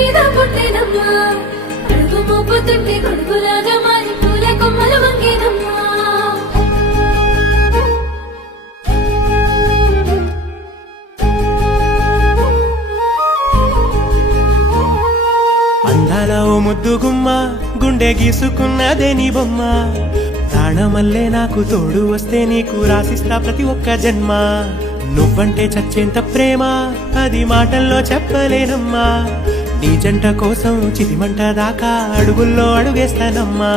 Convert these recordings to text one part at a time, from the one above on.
మీద పుట్టినమ్మా అడుగు మోపు తిప్పి గొడుగులాగా మారి పూల కొమ్మలు వంగినమ్మా అందాల ఓ ముద్దు గుమ్మ గుండె గీసుకున్నదే నీ బొమ్మ ప్రాణమల్లే నాకు తోడు వస్తే నీకు రాసిస్తా ప్రతి ఒక్క జన్మ నువ్వంటే చచ్చేంత ప్రేమ అది మాటల్లో చెప్పలేనమ్మా నీ జంట కోసం చితిమంట దాకా అడుగుల్లో అడుగేస్తానమ్మా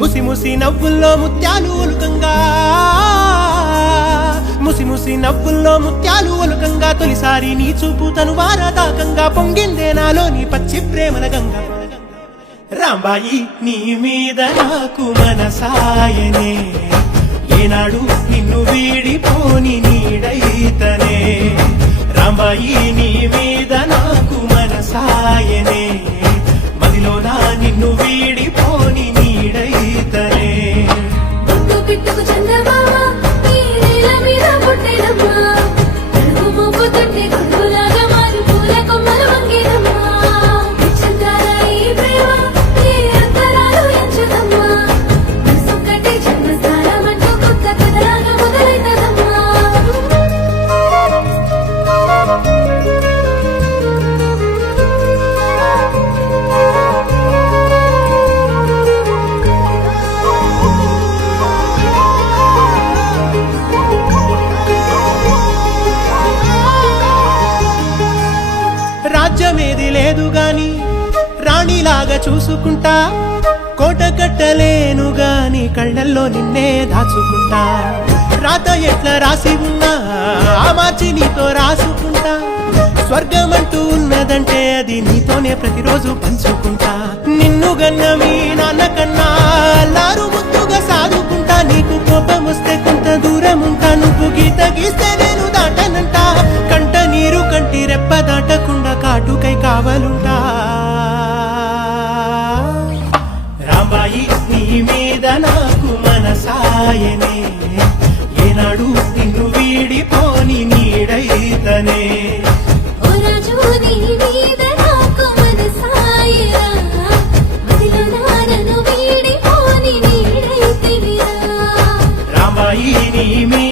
ముసి ముసి నవ్వుల్లో ముత్యాలు ఒలుకంగా ముసి ముసి నవ్వుల్లో ముత్యాలు ఒలుకంగా తొలిసారి నీ చూపు తను వారదాకంగా పొంగిందే నాలో నీ పచ్చి ప్రేమల గంగా రాంబాయి నీ మీద నాకు మనసాయనే ఏనాడు నిన్ను వీడిపోని నీడైతనే రాంబాయి నీ మీద నాకు మనసాయనే మదిలోనా నిన్ను వీడిపోని నీడైతనే బొట్టు పిట్టుకు చందమామ ఈ నేల మీద పుట్టినమ్మా అడుగు మోపు తిప్పి గొడుగులాగా మారి పూల కొమ్మలు వంగినమ్మా చంద్రాల ఈ ప్రేమ ఈ అంతరాలు ఎంచుదమ్మా మనసొక్కటి జన్మస్థానం అంటూ కొత్త కథలాగా మొదలైతదమ్మా రాజ్యమేది లేదు గాని రాణిలాగా చూసుకుంటా కోట కట్టలేను గాని కళ్ళల్లో నిన్నే దాచుకుంటా రాత ఎట్లా రాసి ఉన్నా ఆ మార్చి నీతో రాసుకుంటా స్వర్గమంటూ ఉన్నదంటే అది నీతోనే ప్రతిరోజు పంచుకుంటా నిన్ను గన్న మీ నాన్న కన్నా అల్లారు ముద్దుగా సాదుకుంటా నీకు కోపం వస్తే కొంత దూరం ఉంటా నువ్వు గీత గీస్తే నేను దాటనంట కంట నీరు కంటి రెప్ప దాటకుండా కాటుకై కావలుంటా రాంబాయి నీ మీద నాకు మనసాయనే ఏనాడు నిన్ను వీడిపో